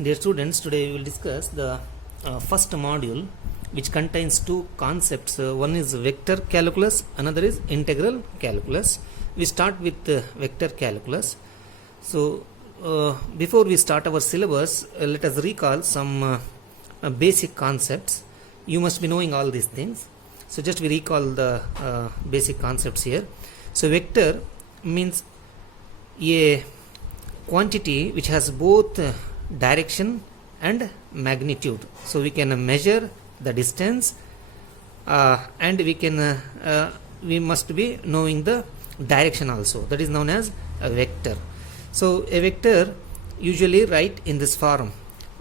Dear students, today we will discuss the first module which contains two concepts. One is vector calculus, another is integral calculus. We start with vector calculus. So, before we start our syllabus, let us recall some basic concepts. You must be knowing all these things. So, just we recall the basic concepts here. So, vector means a quantity which has both direction and magnitude. So we can measure the distance and we must be knowing the direction also. That is known as a vector. So a vector usually write in this form: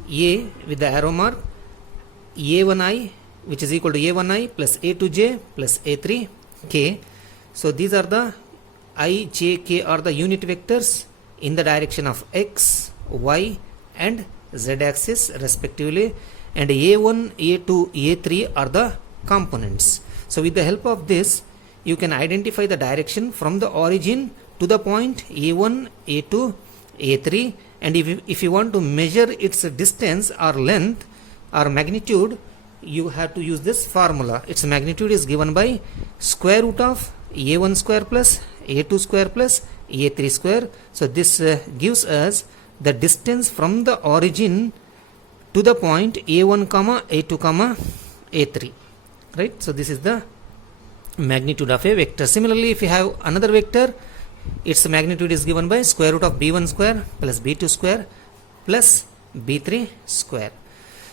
a with the arrow mark, a1i which is equal to a1i plus a2j plus a3k. So these are the I, j, k are the unit vectors in the direction of x, y and z axis respectively, and a1, a2, a3 are the components. So with the help of this you can identify the direction from the origin to the point a1, a2, a3, and if you want to measure its distance or length or magnitude, you have to use this formula. Its magnitude is given by square root of a1 square plus a2 square plus a3 square. So this gives us the distance from the origin to the point a1 comma a2 comma a3, right? So this is the magnitude of a vector. Similarly, if you have another vector, its magnitude is given by square root of b1 square plus b2 square plus b3 square.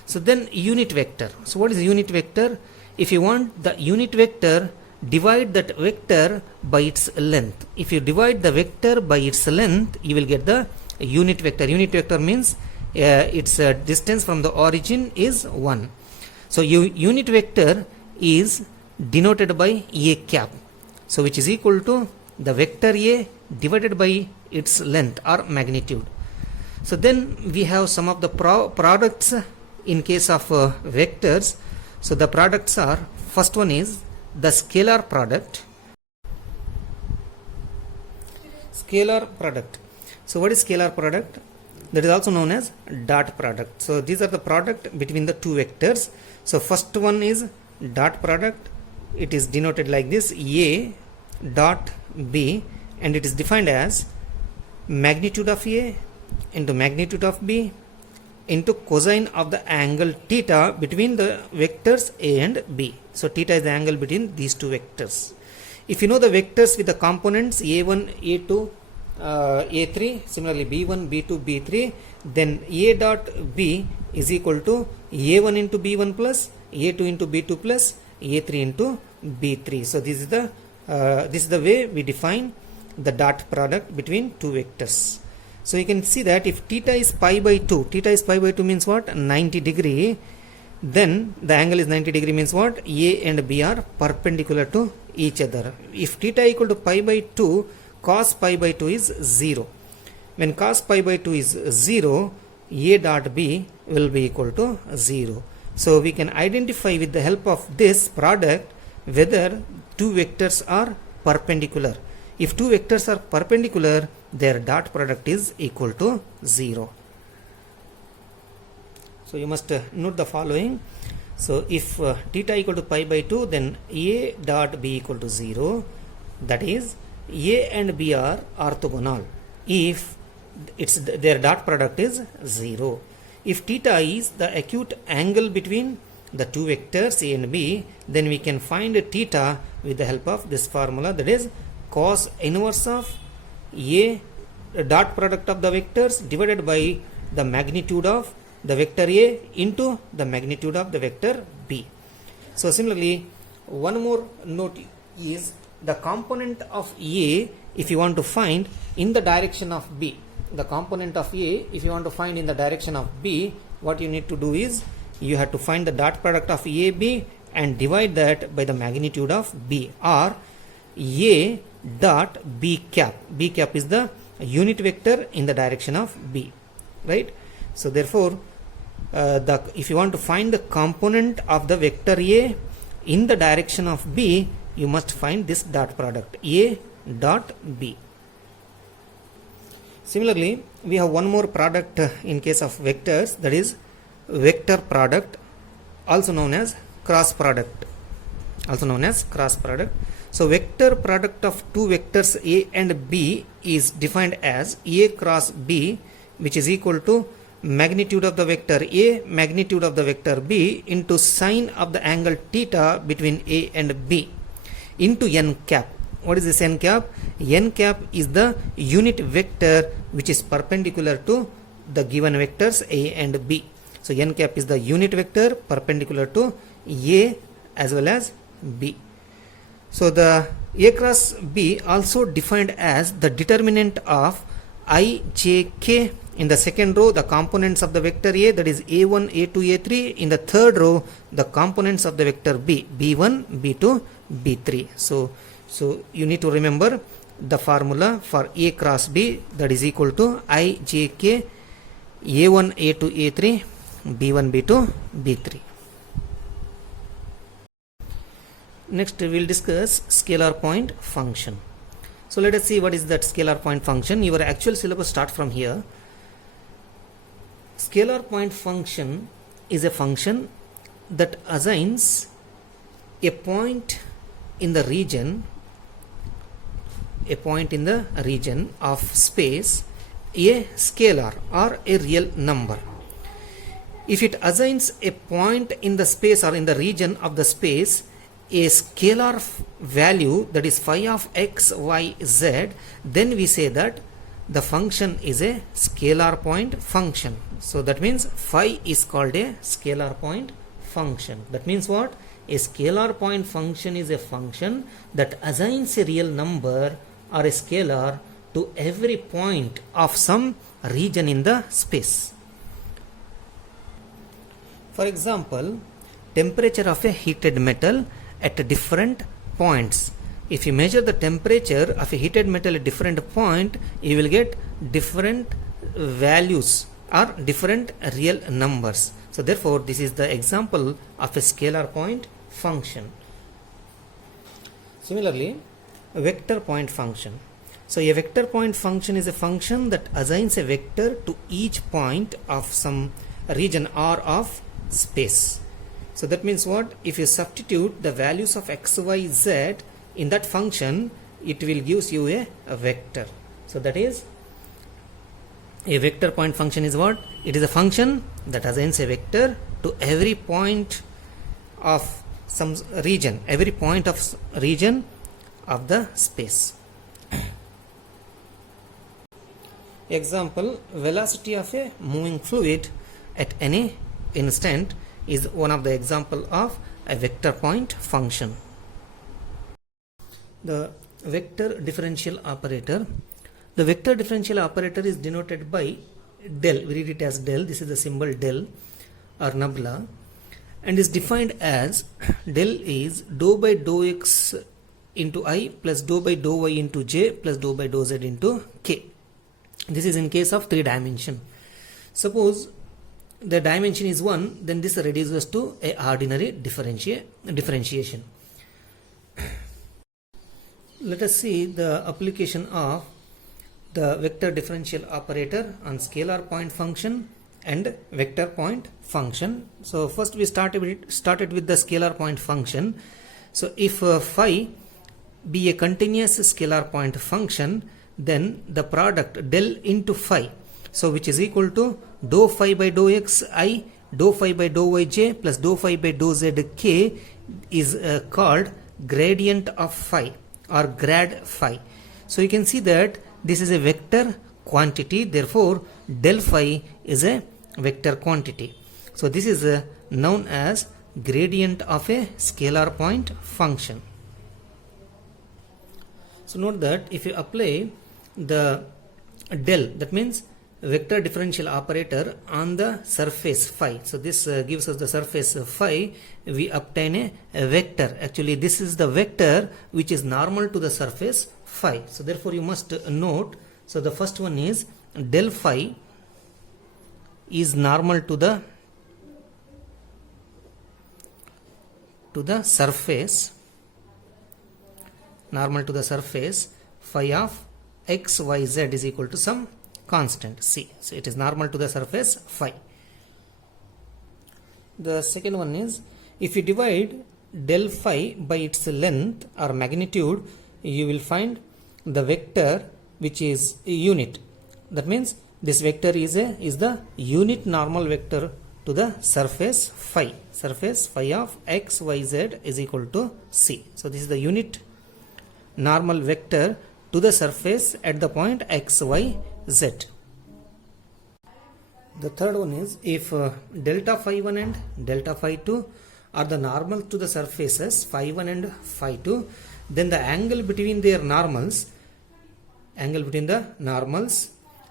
So then unit vector. So what is unit vector? If you want the unit vector, divide that vector by its length. If you divide the vector by its length, you will get the unit vector. Unit vector means its distance from the origin is 1. So unit vector is denoted by a cap, so which is equal to the vector a divided by its length or magnitude. So then we have some of the products in case of vectors. So the products are, first one is the scalar product. Scalar product. So what is scalar product? That is also known as dot product. So these are the product between the two vectors. So first one is dot product. It is denoted like this: a dot b, and it is defined as magnitude of a into magnitude of b into cosine of the angle theta between the vectors a and b. So theta is the angle between these two vectors. If you know the vectors with the components a1, a2, a3, similarly b1, b2, b3, then a dot b is equal to a1 into b1 plus a2 into b2 plus a3 into b3. So this is the way we define the dot product between two vectors. So you can see that if theta is pi by 2, theta is pi by 2 means what? 90 degree. Then the angle is 90 degree means what? A and B are perpendicular to each other. If theta equal to pi by 2, cos pi by 2 is 0. When cos pi by 2 is 0, A dot B will be equal to 0. So we can identify with the help of this product whether two vectors are perpendicular. If two vectors are perpendicular, their dot product is equal to 0. So you must note the following. So if theta equal to pi by 2, then A dot B equal to 0. That is, A and B are orthogonal if their dot product is 0. If theta is the acute angle between the two vectors A and B, then we can find theta with the help of this formula, that is cos inverse of A dot product of the vectors divided by the magnitude of the vector A into the magnitude of the vector B. So similarly, one more note is the component of A if you want to find in the direction of B. The component of A if you want to find in the direction of B, what you need to do is you have to find the dot product of AB and divide that by the magnitude of B, or A dot B cap. B cap is the unit vector in the direction of B, right? So therefore if you want to find the component of the vector A in the direction of B, you must find this dot product A dot B. Similarly, we have one more product in case of vectors, that is vector product, also known as cross product. So vector product of two vectors A and B is defined as A cross B, which is equal to magnitude of the vector A, magnitude of the vector B into sine of the angle theta between A and B into n cap. What is this n cap? N cap is the unit vector which is perpendicular to the given vectors A and B. So n cap is the unit vector perpendicular to A as well as B. So the A cross B also defined as the determinant of I, J, K. In the second row, the components of the vector A, that is A1, A2, A3. In the third row, the components of the vector B, B1, B2, B3. So you need to remember the formula for A cross B, that is equal to I, J, K, A1, A2, A3, B1, B2, B3. Next we will discuss scalar point function. So let us see what is that scalar point function. Your actual syllabus starts from here. Scalar point function is a function that assigns a point in the region of space a scalar or a real number. If it assigns a point in the space or in the region of the space a scalar value, that is phi of x, y, z, then we say that the function is a scalar point function. So that means phi is called a scalar point function. That means what? A scalar point function is a function that assigns a real number or a scalar to every point of some region in the space. For example, temperature of a heated metal at different points. If you measure the temperature of a heated metal at different point, you will get different values or different real numbers. So therefore, this is the example of a scalar point function. Similarly, a vector point function. So a vector point function is a function that assigns a vector to each point of some region or of space. So that means what? If you substitute the values of x, y, z in that function, it will give you a vector. So that is, a vector point function is what? It is a function that assigns a vector to every point of some region, every point of region of the space. Example, velocity of a moving fluid at any instant is one of the example of a vector point function. The vector differential operator. The vector differential operator is denoted by del. We read it as del. This is the symbol del or nabla, and is defined as del is dou by dou x into I plus dou by dou y into j plus dou by dou z into k. This is in case of 3 dimension. Suppose the dimension is 1, then this reduces to a ordinary differentiation. Let us see the application of the vector differential operator on scalar point function and vector point function. So first we started with the scalar point function. So if phi be a continuous scalar point function, then the product del into phi, so which is equal to dou phi by dou x I, dou phi by dou y j plus dou phi by dou z k is called gradient of phi or grad phi. So you can see that this is a vector quantity, therefore del phi is a vector quantity. So this is known as gradient of a scalar point function. So note that if you apply the del, that means vector differential operator on the surface phi. So this gives us the surface phi. We obtain a vector. Actually, this is the vector which is normal to the surface phi. So therefore, you must note. So the first one is del phi is normal to the surface. Normal to the surface phi of x, y, z is equal to some constant c. So it is normal to the surface phi. The second one is, if you divide del phi by its length or magnitude, you will find the vector which is a unit. That means this vector is the unit normal vector to the surface phi. Surface phi of x, y, z is equal to c. So this is the unit normal vector to the surface at the point x, y, z. The third one is, if delta phi 1 and delta phi 2 are the normal to the surfaces phi 1 and phi 2, then the angle between their normals,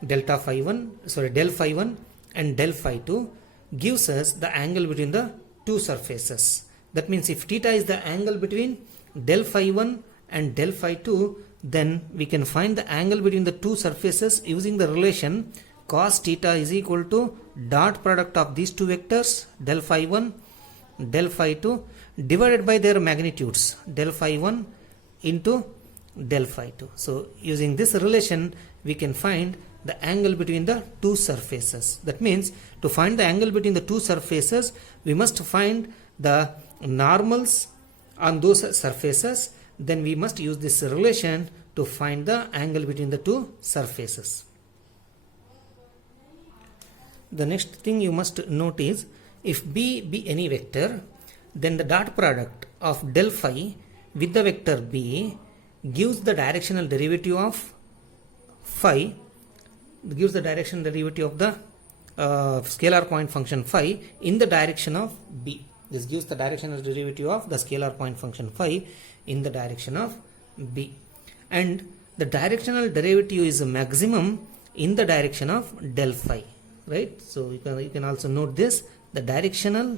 delta phi 1, del phi 1 and del phi 2 gives us the angle between the two surfaces. That means if theta is the angle between del phi 1 and del phi 2, then we can find the angle between the two surfaces using the relation cos theta is equal to dot product of these two vectors, del phi 1, del phi 2, divided by their magnitudes, del phi 1 into del phi 2. So using this relation we can find the angle between the two surfaces. That means to find the angle between the two surfaces, we must find the normals on those surfaces. Then we must use this relation to find the angle between the two surfaces. The next thing you must note is, if B be any vector, then the dot product of del phi with the vector B gives the directional derivative of phi, gives the directional derivative of the scalar point function phi in the direction of B. This gives the directional derivative of the scalar point function phi in the direction of B. And the directional derivative is maximum in the direction of del phi. Right? So you can also note this, the directional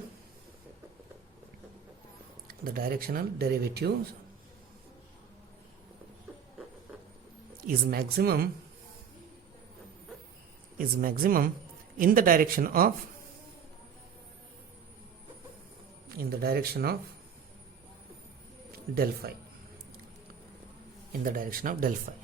derivative is maximum in the direction of del phi,